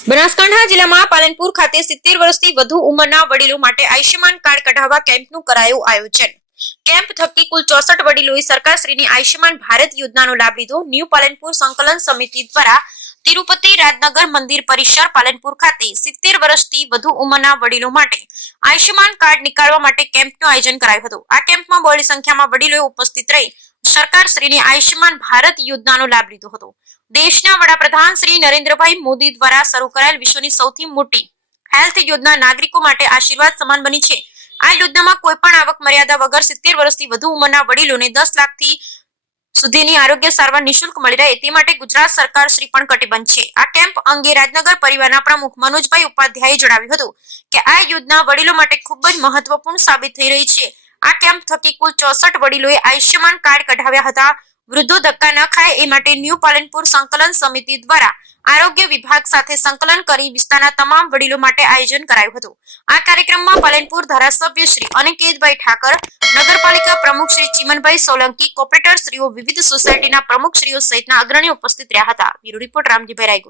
બનાસકાંઠા જિલ્લામાં પાલનપુર ખાતે 70 વર્ષથી વધુ ઉંમરના વડીલો માટે આયુષ્યમાન કાર્ડ કઢાવવા કેમ્પનું કરાયું આયોજન। કેમ્પ થકી કુલ 64 વડીલોએ સરકારશ્રીની આયુષ્યમાન ભારત યોજનાનો લાભ લીધો। ન્યૂ પાલનપુર સંકલન સમિતિ દ્વારા તિરુપતિ રાજનગર મંદિર પરિસર પાલનપુર ખાતે 70 વર્ષથી વધુ ઉંમરના વડીલો માટે આયુષ્યમાન કાર્ડ નીકાળવા માટે કેમ્પનું આયોજન કરાયું હતું। આ કેમ્પમાં બહોળી સંખ્યામાં વડીલોએ ઉપસ્થિત રહી સરકારશ્રીની આયુષ્યમાન ભારત યોજનાનો લાભ લીધો હતો। દેશના વડાપ્રધાન શ્રી નરેન્દ્રભાઈ મોદી દ્વારા શરૂ કરાયેલ વિશ્વની સૌથી મોટી હેલ્થ યોજના નાગરિકો માટે આશીર્વાદ સમાન બની છે। આ યોજનામાં કોઈ પણ આવક મર્યાદા વગર 70 વર્ષથી વધુ ઉંમરના વડીલોને 10 લાખથી સુધીની આરોગ્ય સારવાર નિઃશુલ્ક મળી રહે તે માટે ગુજરાત સરકાર શ્રી પણ કટિબદ્ધ છે। આ કેમ્પ અંગે રાજનગર પરિવારના પ્રમુખ મનોજભાઈ ઉપાધ્યાયે જણાવ્યું હતું કે આ યોજના વડીલો માટે ખૂબ જ મહત્વપૂર્ણ સાબિત થઈ રહી છે। આ કેમ્પ થકી કુલ 64 વડીલોએ આયુષ્યમાન કાર્ડ કઢાવ્યા હતા। વૃદ્ધો ધક્કા ન ખાય એ માટે ન્યૂ પાલનપુર સંકલન સમિતિ દ્વારા આરોગ્ય વિભાગ સાથે સંકલન કરી વિસ્તારના તમામ વડીલો માટે આયોજન કરાયું હતું। આ કાર્યક્રમમાં પાલનપુર ધારાસભ્ય શ્રી અનિકેતભાઈ ઠાકર, નગરપાલિકા પ્રમુખ શ્રી ચીમનભાઈ સોલંકી, કોર્પોરેટર શ્રીઓ, વિવિધ સોસાયટીના પ્રમુખ શ્રીઓ સહિતના અગ્રણીઓ ઉપસ્થિત રહ્યા હતા। Bureau report Ramjibhai Raygur.